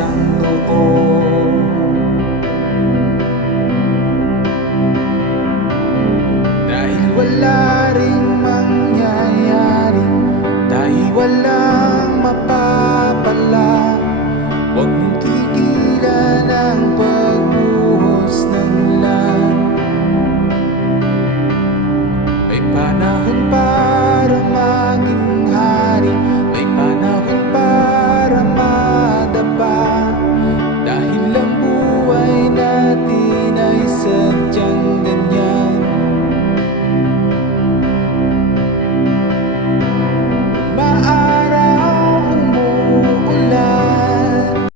ang noo. Dahil wala ring mangyayari, dahil walang mapapala, huwag mong tigilan ang pagbuhos ng ulan. May panahon pa